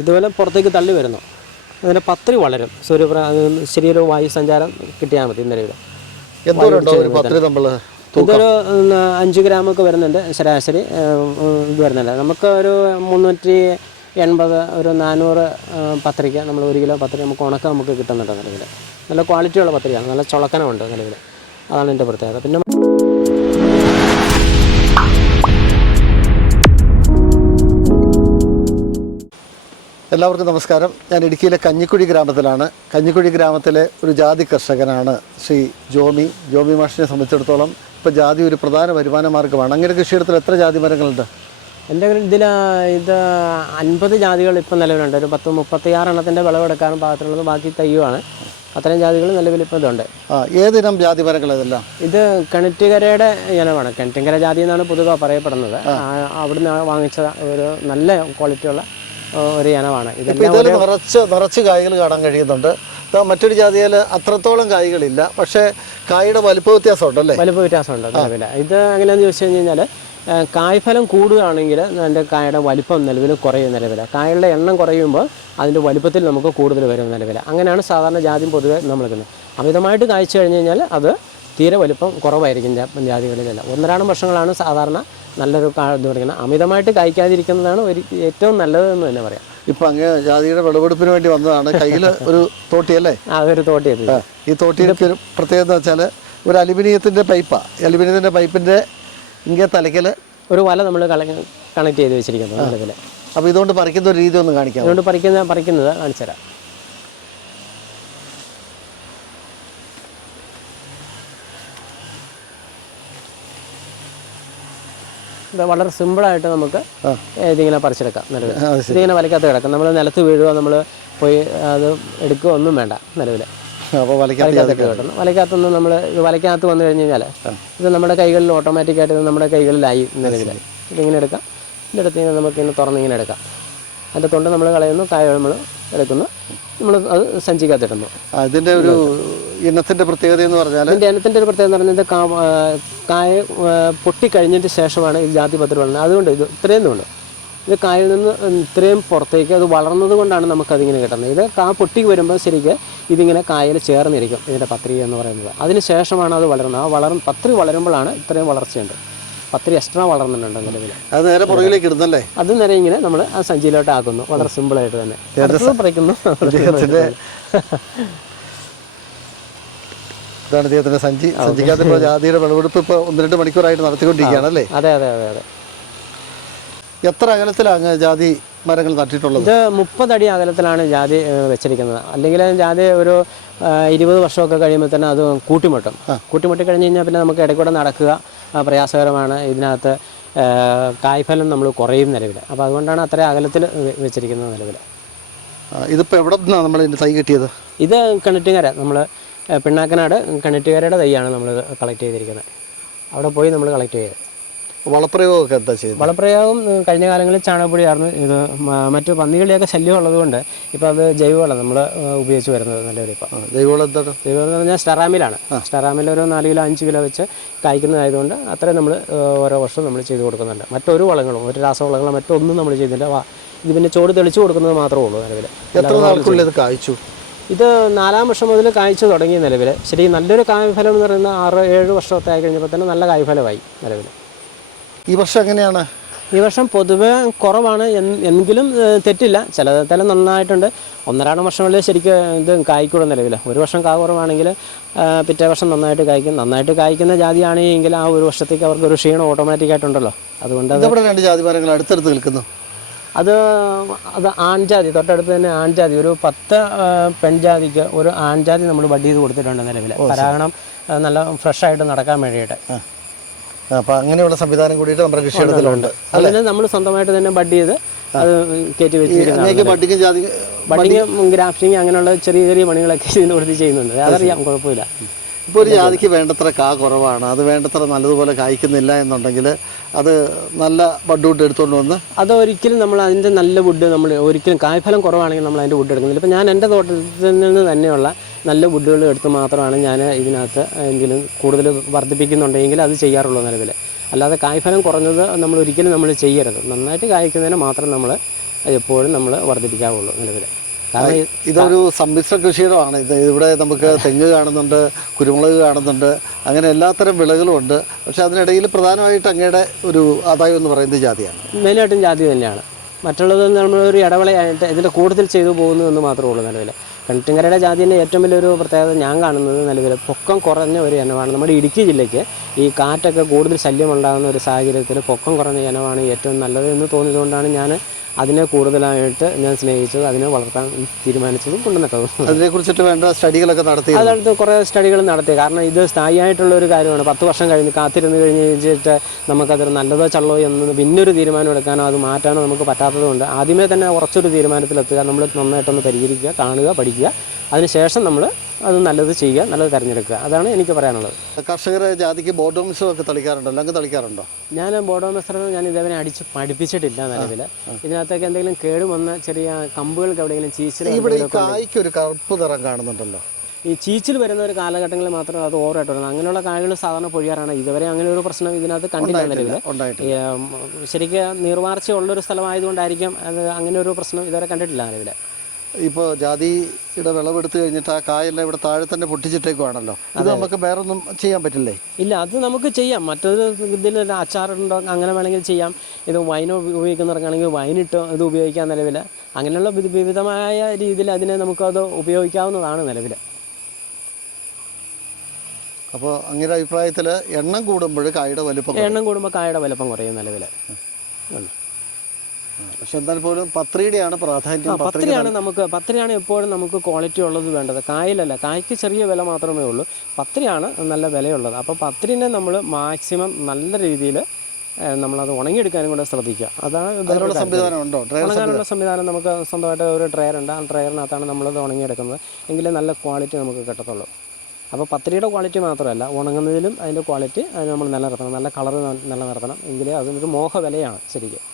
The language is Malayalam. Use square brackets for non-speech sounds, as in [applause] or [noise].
ഇതുപോലെ പുറത്തേക്ക് തള്ളി വരുന്നു. അതിന്റെ പത്രി വളരും. സൂര്യപ്ര ശരിയൊരു വായു സഞ്ചാരം കിട്ടിയാൽ മതി നിലവിൽ നമ്മൾ ഇതൊരു അഞ്ച് ഗ്രാമൊക്കെ വരുന്നുണ്ട് ശരാശരി. ഇത് വരുന്നുണ്ട്. നമുക്ക് ഒരു മുന്നൂറ്റി എൺപത് ഒരു നാനൂറ് പത്രിക നമ്മൾ ഒരു കിലോ പത്രിക നമുക്ക് ഉണക്ക നമുക്ക് കിട്ടുന്നുണ്ട് നിലവിൽ നല്ല ക്വാളിറ്റിയുള്ള പത്രികയാണ് നല്ല ചുളക്കനമുണ്ട് നിലവിൽ അതാണ് എന്റെ പ്രത്യേകത. പിന്നെ എല്ലാവർക്കും നമസ്കാരം. ഞാൻ ഇടുക്കിയിലെ കഞ്ഞിക്കുഴി ഗ്രാമത്തിലാണ്. കഞ്ഞിക്കുഴി ഗ്രാമത്തിലെ ഒരു ജാതി കർഷകനാണ് ശ്രീ ജോമി. ജോമി മാഷിനെ സംബന്ധിച്ചിടത്തോളം ഇപ്പോൾ ജാതി ഒരു പ്രധാന വരുമാന മാർഗമാണ്. അങ്ങനെ കൃഷിയിടത്തിൽ എത്ര ജാതി മരങ്ങളുണ്ട്? എന്റെ ഇതിൽ ഇത് അൻപത് ജാതികൾ ഇപ്പം നിലവിലുണ്ട്. ഒരു പത്ത് മുപ്പത്തിയാറ് എണ്ണത്തിന്റെ വിളവെടുക്കാനും പാകത്തിലുള്ളത് ബാക്കി തയ്യുമാണ് അത്രയും ജാതികൾ നിലവിൽ ഇപ്പോൾ ഇതുണ്ട്. ആ ഏതിനം ജാതി മരങ്ങൾ ഇതെല്ലാം? ഇത് കിണറ്റുകരയുടെ ഇനമാണ്. കിണറ്റുകര ജാതി എന്നാണ് പൊതുവെ പറയപ്പെടുന്നത്. അവിടുന്ന് വാങ്ങിച്ച ഒരു നല്ല ക്വാളിറ്റിയുള്ള ഒരു ഇനമാണ്. ഇതിൽ നിറച്ച് നിറച്ച് കായ്കൾ കാണാൻ കഴിയുന്നുണ്ട്. മറ്റൊരു ജാതിയിൽ അത്രത്തോളം കായ്കളില്ല. പക്ഷേ കായുടെ വലുപ്പ വ്യത്യാസമുണ്ട് അല്ലേ വലുപ്പ വ്യത്യാസമുണ്ട് നിലവിൽ ഇത് എങ്ങനെയാണെന്ന് ചോദിച്ചു കഴിഞ്ഞാൽ കായ്ഫലം കൂടുകയാണെങ്കിൽ അതിന്റെ കായയുടെ വലിപ്പം നിലവിൽ കുറയും നിലവിൽ കായകളുടെ എണ്ണം കുറയുമ്പോൾ അതിന്റെ വലുപ്പത്തിൽ നമുക്ക് കൂടുതൽ വരും നിലവിൽ അങ്ങനെയാണ് സാധാരണ ജാതി പൊതുവെ നമ്മൾ എടുക്കുന്നത് അമിതമായിട്ട് കായ്ച്ചു കഴിഞ്ഞ് കഴിഞ്ഞാൽ അത് തീരെ വലുപ്പം കുറവായിരിക്കും ജാതികളിലെല്ലാം. ഒന്നരാടം വർഷങ്ങളാണ് സാധാരണ നല്ലൊരു ഇത് പറയുന്നത് അമിതമായിട്ട് കായ്ക്കാതിരിക്കുന്നതാണ് ഒരു ഏറ്റവും നല്ലതെന്ന് തന്നെ പറയാം. ഇപ്പൊ അങ്ങ് ജാതിയുടെ വിളവെടുപ്പിന് വേണ്ടി വന്നതാണ്. കയ്യിൽ ഒരു തോട്ടിയല്ലേ ആ ഒരു തോട്ടി ഈ തോട്ടിയുടെ ഒരു പ്രത്യേകത എന്ന് വെച്ചാൽ ഒരു അലുമിനിയത്തിന്റെ പൈപ്പാണ് അലുമിനിയത്തിന്റെ പൈപ്പിന്റെ ഇങ്ങനെ തലയ്ക്കൽ ഒരു വല നമ്മൾ കണക്ട് ചെയ്ത് വെച്ചിരിക്കുന്നത് അപ്പൊ അപ്പോൾ ഇതുകൊണ്ട് പറിക്കുന്ന ഒരു രീതി ഒന്ന് കാണിക്കാം അതുകൊണ്ട് പറിക്കുന്ന പറിക്കുന്നത് കാണിച്ചു തരാം വളരെ സിമ്പിളായിട്ട് നമുക്ക് ഇതിങ്ങനെ പറിച്ചെടുക്കാം. നിലവിൽ ഇതിങ്ങനെ വലക്കകത്ത് കിടക്കും. നമ്മൾ നിലത്ത് വീഴുക നമ്മൾ പോയി അത് എടുക്കുക ഒന്നും വേണ്ട നിലവിൽ അപ്പോൾ കിടന്നു നമ്മൾ ഇത് വലക്കകത്ത് വന്നു കഴിഞ്ഞ് കഴിഞ്ഞാൽ ഇത് നമ്മുടെ കൈകളിൽ ഓട്ടോമാറ്റിക്കായിട്ട് ഇത് നമ്മുടെ കൈകളിലായി നിലവിൽ ഇതിങ്ങനെ എടുക്കാം. ഇതെടുത്ത് ഇങ്ങനെ നമുക്ക് ഇങ്ങനെ തുറന്നിങ്ങനെ എടുക്കാം. അതിന്റെ തൊണ്ട് നമ്മൾ കളയുന്നു കായ നമ്മൾ എടുക്കുന്നു. നമ്മൾ അത് സഞ്ചിക്കകത്തിടുന്നു അതിന്റെ ഒരു ഇനത്തിന്റെ പ്രത്യേകത എന്ന് പറഞ്ഞാൽ ഇതിന്റെ ഇനത്തിന്റെ ഒരു പ്രത്യേകത എന്ന് പറഞ്ഞാൽ കായ പൊട്ടിക്കഴിഞ്ഞതിന് ശേഷമാണ് ഈ ജാതി പത്രം വളരുന്നത് അതുകൊണ്ട് ഇത് ഇത്രയും ഉണ്ട് ഇത് കായിൽ നിന്ന് ഇത്രയും പുറത്തേക്ക് അത് വളർന്നത് കൊണ്ടാണ് നമുക്കതിങ്ങനെ കിട്ടുന്നത്. ഇത് കാ പൊട്ടിക്ക് വരുമ്പോൾ ശരിക്ക് ഇതിങ്ങനെ കായൽ ചേർന്നിരിക്കും ഇതിന്റെ പത്രിക എന്ന് പറയുന്നത്. അതിന് ശേഷമാണ് അത് വളരുന്നത്. ആ വളർ പത്രി വളരുമ്പോഴാണ് ഇത്രയും വളർച്ചയുണ്ട്. പത്രി എക്സ്ട്രാ വളർന്നിട്ടുണ്ട് നിലവിൽ അത് നേരെ പുറകിലേക്ക് ഇടുന്നല്ലേ? അത് നേരെ ഇങ്ങനെ നമ്മൾ ആ സഞ്ചിയിലോട്ട് ആക്കുന്നു. വളരെ സിമ്പിളായിട്ട് തന്നെ. പറിക്കുന്നു. [laughs] ഇതാണ് അദ്ദേഹത്തിന്റെ സഞ്ചി. സഞ്ചിക്കാത്ത ജാതിയുടെ വിളവെടുപ്പ് ഇപ്പോൾ ഒന്ന് രണ്ട് മണിക്കൂറായിട്ട് നടത്തിക്കൊണ്ടിരിക്കുകയാണ് അല്ലേ? അതെ അതെ അതെ അതെ. എത്ര അകലത്തിലാണ് ജാതി മരങ്ങൾ നട്ടിട്ടുള്ളത്? ഇത് മുപ്പതടി അകലത്തിലാണ് ജാതി വെച്ചിരിക്കുന്നത്. അല്ലെങ്കിൽ ജാതി ഒരു ഇരുപത് വർഷമൊക്കെ കഴിയുമ്പോൾ തന്നെ അത് കൂട്ടിമുട്ടും. കൂട്ടിമുട്ടി കഴിഞ്ഞ് കഴിഞ്ഞാൽ പിന്നെ നമുക്ക് ഇടയ്ക്കൂടെ നടക്കുക പ്രയാസകരമാണ്. ഇതിനകത്ത് കായ്ഫലം നമ്മൾ കുറയും നിലവിൽ അപ്പോൾ അതുകൊണ്ടാണ് അത്ര അകലത്തിൽ വെച്ചിരിക്കുന്നത് നിലവിൽ ഇതിപ്പോൾ എവിടെ നിന്നാണ് നമ്മൾ ഇതിന്റെ തൈ കിട്ടിയത്? ഇത് കിണറ്റുകര നമ്മൾ പിണ്ണാക്കനാട് കിണറ്റുകരയുടെ തൈയാണ് നമ്മൾ കളക്ട് ചെയ്തിരിക്കുന്നത്. അവിടെ പോയി നമ്മൾ കളക്ട് ചെയ്തത് വളപ്രയോഗമൊക്കെ എന്താ ചെയ്യുന്നത്? വളപ്രയോഗം കഴിഞ്ഞ കാലങ്ങളിൽ ചാണകപ്പൊടിയായിരുന്നു. ഇത് മറ്റു പന്നികളുടെയൊക്കെ ശല്യം ഉള്ളതുകൊണ്ട് ഇപ്പോൾ അത് ജൈവവളം നമ്മൾ ഉപയോഗിച്ച് വരുന്നത് നല്ലൊരു ഇപ്പോൾ ആ, ജൈവവളം എന്താണ്? ജൈവവളം എന്ന് പറഞ്ഞാൽ സ്റ്ററാമിലാണ്. സ്റ്ററാമിൽ ഒരു നാല് കിലോ അഞ്ച് കിലോ വെച്ച് കായ്ക്കുന്നതായതുകൊണ്ട് അത്രയും നമ്മൾ ഓരോ വർഷവും നമ്മൾ ചെയ്ത് കൊടുക്കുന്നുണ്ട്. മറ്റൊരു വളങ്ങളും ഒരു രാസവളങ്ങളും മറ്റൊന്നും നമ്മൾ ചെയ്യുന്നില്ല ഇത് പിന്നെ ചോട് തെളിച്ച് കൊടുക്കുന്നത് മാത്രമേ ഉള്ളൂ നിലവിൽ എത്ര നാൾക്കുള്ളിൽ ഇത് കായ്ച്ചു? ഇത് നാലാം വർഷം മുതൽ കായ്ച്ചു തുടങ്ങി നിലവിൽ. ശരി നല്ലൊരു കായ്ഫലം എന്ന് പറയുന്ന ആറ് ഏഴ് വർഷത്തെ ആയി കഴിഞ്ഞപ്പോൾ തന്നെ നല്ല കായ്ഫലമായി നിലവിൽ. ഈ വർഷം എങ്ങനെയാണ്? ഈ വർഷം പൊതുവെ കുറവാണ് എങ്കിലും തെറ്റില്ല. ചിലതെല്ലാം നന്നായിട്ടുണ്ട്. ഒന്നരാടം വർഷങ്ങളിൽ ശരിക്കും ഇത് കായ്ക്കൂടും നിലവിൽ. ഒരു വർഷം കാ കുറവാണെങ്കിൽ പിറ്റേ വർഷം നന്നായിട്ട് കായ്ക്കും. നന്നായിട്ട് കായ്ക്കുന്ന ജാതിയാണെങ്കിൽ ആ ഒരു വർഷത്തേക്ക് അവർക്ക് ഒരു ക്ഷീണം ഓട്ടോമാറ്റിക്കായിട്ടുണ്ടല്ലോ അതുകൊണ്ട് അത് രണ്ട് ജാതി മരങ്ങൾ അടുത്തടുത്ത് നിൽക്കുന്നു? അത് അത് ആൺജാതി തൊട്ടടുത്ത് തന്നെ ആൺജാതി. ഒരു പത്ത് പെൺജാതിക്ക് ഒരു ആൺജാതി നമ്മൾ ബഡ് ചെയ്ത് കൊടുത്തിട്ടുണ്ട് നിലവിൽ പരാഗണം നല്ല ഫ്രഷായിട്ട് നടക്കാൻ വേണ്ടിയിട്ട്. അപ്പോൾ അങ്ങനെയുള്ള സംവിധാനം കൂടിയിട്ട് നമ്മുടെ കൃഷിയിടത്തിലുണ്ട് അതിന് നമ്മൾ സ്വന്തമായിട്ട് തന്നെ ബഡ് ചെയ്ത് അത് കയറ്റി വെച്ചിട്ടുണ്ട് ബഡിങ്ങും ഗ്രാഫ്റ്റിംഗ് അങ്ങനെയുള്ള ചെറിയ ചെറിയ പണികളൊക്കെ ഇതിന്റെ കൊടുത്ത് ചെയ്യുന്നുണ്ട് അതറിയാം കുഴപ്പമില്ല. ഇപ്പോൾ ഒരു ജാതിക്ക് വേണ്ടത്ര കാ കുറവാണ്. അത് വേണ്ടത്ര നല്ലതുപോലെ കായ്ക്കുന്നില്ല എന്നുണ്ടെങ്കിൽ അത് നല്ല ബഡ്ഡൂട്ട് എടുത്തുകൊണ്ട് വന്ന് അത് ഒരിക്കലും നമ്മൾ അതിന്റെ നല്ല വുഡ് നമ്മൾ ഒരിക്കലും കായ്ഫലം കുറവാണെങ്കിൽ നമ്മൾ അതിന്റെ വുഡ് എടുക്കുന്നില്ല. ഇപ്പം ഞാൻ എന്റെ തോട്ടത്തിൽ നിന്ന് തന്നെയുള്ള നല്ല വുഡുകൾ എടുത്ത് മാത്രമാണ് ഞാൻ ഇതിനകത്ത് എന്തെങ്കിലും കൂടുതൽ വർദ്ധിപ്പിക്കുന്നുണ്ടെങ്കിൽ അത് ചെയ്യാറുള്ളൂ നിലവിൽ. അല്ലാതെ കായ്ഫലം കുറഞ്ഞത് നമ്മൾ ഒരിക്കലും നമ്മൾ ചെയ്യരുത്. നന്നായിട്ട് കായ്ക്കുന്നതിന് മാത്രം നമ്മൾ എപ്പോഴും നമ്മൾ വർദ്ധിപ്പിക്കാവുള്ളൂ നിലവിൽ. കാരണം ഇതൊരു സമ്മിശ്ര കൃഷിയിടമാണ്. ഇത് ഇവിടെ നമുക്ക് തെങ്ങ് കാണുന്നുണ്ട് കുരുമുളക് കാണുന്നുണ്ട് അങ്ങനെ എല്ലാത്തരം വിളകളും ഉണ്ട്. പക്ഷെ അതിനിടയിൽ പ്രധാനമായിട്ട് അങ്ങയുടെ ഒരു ആദായം എന്ന് പറയുന്നത് ജാതിയാണ്. മെയിനായിട്ടും ജാതി തന്നെയാണ്. മറ്റുള്ളത് നമ്മളൊരു ഇടവേളയായിട്ട് ഇതിന്റെ കൂടുതൽ ചെയ്തു പോകുന്നു എന്ന് മാത്രമേ ഉള്ളൂ നിലവിൽ. കണിട്ടിങ്കരയുടെ ജാതിന്റെ ഏറ്റവും വലിയൊരു പ്രത്യേകത ഞാൻ കാണുന്നത് നിലവിൽ പൊക്കം കുറഞ്ഞ ഒരു ഇനമാണ്. നമ്മുടെ ഇടുക്കി ജില്ലയ്ക്ക് ഈ കാറ്റൊക്കെ കൂടുതൽ ശല്യമുണ്ടാകുന്ന ഒരു സാഹചര്യത്തിൽ പൊക്കം കുറഞ്ഞ ഇനമാണ് ഏറ്റവും നല്ലത് എന്ന് തോന്നിയതുകൊണ്ടാണ് ഞാൻ അതിനെ കൂടുതലായിട്ട് ഞാൻ സ്നേഹിച്ചത് അതിനെ വളർത്താൻ തീരുമാനിച്ചതും കൊണ്ടുവന്നിട്ടതും. അതിനെക്കുറിച്ചിട്ട് വേണ്ട സ്റ്റഡികളൊക്കെ നടത്തി അതടുത്ത് കുറേ സ്റ്റഡികൾ നടത്തി. കാരണം ഇത് സ്ഥായിയായിട്ടുള്ള ഒരു കാര്യമാണ്. പത്ത് വർഷം കഴിഞ്ഞ് കാത്തിരുന്ന് കഴിഞ്ഞ് കഴിഞ്ഞിട്ട് നമുക്കതൊരു നല്ലതോ ചള്ളോ എന്ന് പിന്നൊരു തീരുമാനം എടുക്കാനോ അത് മാറ്റാനോ നമുക്ക് പറ്റാത്തതുകൊണ്ട് ആദ്യമേ തന്നെ ഉറച്ചൊരു തീരുമാനത്തിലെത്തുക. നമ്മൾ നന്നായിട്ടൊന്ന് പരിഹരിക്കുക കാണുക പഠിക്കുക. അതിനുശേഷം നമ്മൾ അത് നല്ലത് ചെയ്യുക നല്ലത് തിരഞ്ഞെടുക്കുക. അതാണ് എനിക്ക് പറയാനുള്ളത്. കർഷകരെ ജാതിക്ക് ഒക്കെ തളിക്കാറുണ്ടോ? അങ്ങ് തളിക്കാറുണ്ടോ? ഞാൻ മെസ്സർ ഞാൻ ഇതേവനെ അടിച്ച് പഠിപ്പിച്ചിട്ടില്ല നിലവിൽ ഇതിനകത്തേക്ക് എന്തെങ്കിലും കേട് വന്ന ചെറിയ കമ്പുകൾക്ക് എവിടെയെങ്കിലും ചീച്ചിൽ ഇവിടെ ഈ കായ്ക്ക് ഒരു കറുപ്പ് നിറം കാണുന്നുണ്ടല്ലോ. ഈ ചീച്ചിൽ വരുന്ന ഒരു കാലഘട്ടങ്ങളിൽ മാത്രം അത് ഓവറായിട്ട് വരുന്നത് അങ്ങനെയുള്ള കായകൾ സാധാരണ പൊഴിയാറാണ്. ഇതുവരെ അങ്ങനെ ഒരു പ്രശ്നം ഇതിനകത്ത് കണ്ടില്ല നിലവിൽ ശരിക്കും നീർവാർച്ച ഉള്ളൊരു സ്ഥലമായതുകൊണ്ടായിരിക്കും അത് അങ്ങനെ ഒരു പ്രശ്നം ഇതുവരെ കണ്ടിട്ടില്ല നിലവിൽ ഇപ്പോൾ ജാതിയുടെ വിളവെടുത്ത് കഴിഞ്ഞിട്ട് ആ കായെല്ലാം ഇവിടെ താഴെ തന്നെ പൊട്ടിച്ചിട്ടേക്കുവാണല്ലോ. അത്. നമുക്ക് വേറൊന്നും ചെയ്യാൻ പറ്റില്ലേ? ഇല്ല അത് നമുക്ക് ചെയ്യാം. മറ്റൊരു ഇതിൽ അച്ചാറുണ്ടോ അങ്ങനെ വേണമെങ്കിൽ ചെയ്യാം. ഇത് വൈൻ ഉപയോഗിക്കുന്നവർക്കാണെങ്കിൽ വൈനിട്ട് ഇത് ഉപയോഗിക്കാൻ നിലവിൽ. അങ്ങനെയുള്ള വിവിധമായ രീതിയിൽ അതിനെ നമുക്കത് ഉപയോഗിക്കാവുന്നതാണ് നിലവിൽ. അപ്പോൾ അങ്ങനെ അഭിപ്രായത്തിൽ എണ്ണം കൂടുമ്പോൾ കായുടെ വലുപ്പം. എണ്ണം കൂടുമ്പോൾ കായയുടെ വലുപ്പം കുറയും നിലവിൽ. പക്ഷെ എന്നാൽ പോലും പത്രിയുടെയാണ് പ്രാധാന്യം. പത്രി പത്രിയാണ് നമുക്ക് പത്രിയാണ് എപ്പോഴും നമുക്ക് ക്വാളിറ്റി ഉള്ളത് വേണ്ടത്. കായലല്ല കായ്ക്ക് ചെറിയ വില മാത്രമേ ഉള്ളൂ. പത്രിയാണ് നല്ല വിലയുള്ളത്. അപ്പോൾ പത്രിനെ നമ്മൾ മാക്സിമം നല്ല രീതിയിൽ നമ്മളത് ഉണങ്ങിയെടുക്കാനും കൂടെ ശ്രദ്ധിക്കുക. അതാണ്. സംവിധാനം ഉണ്ടോ? ഉണങ്ങാനുള്ള സംവിധാനം. നമുക്ക് സ്വന്തമായിട്ട് ഒരു ഡ്രയർ ഉണ്ട്. ആ ഡ്രയറിനകത്താണ് നമ്മളത് ഉണങ്ങിയെടുക്കുന്നത്. എങ്കിലേ നല്ല ക്വാളിറ്റി നമുക്ക് കിട്ടത്തുള്ളൂ. അപ്പോൾ പത്രിയുടെ ക്വാളിറ്റി മാത്രമല്ല ഉണങ്ങുന്നതിലും അതിന്റെ ക്വാളിറ്റി അത് നമ്മൾ നിലനിർത്തണം. നല്ല കളർ നിലനിർത്തണം. എങ്കിലേ അതിനൊരു മോഹ വിലയാണ് ശരിക്കും.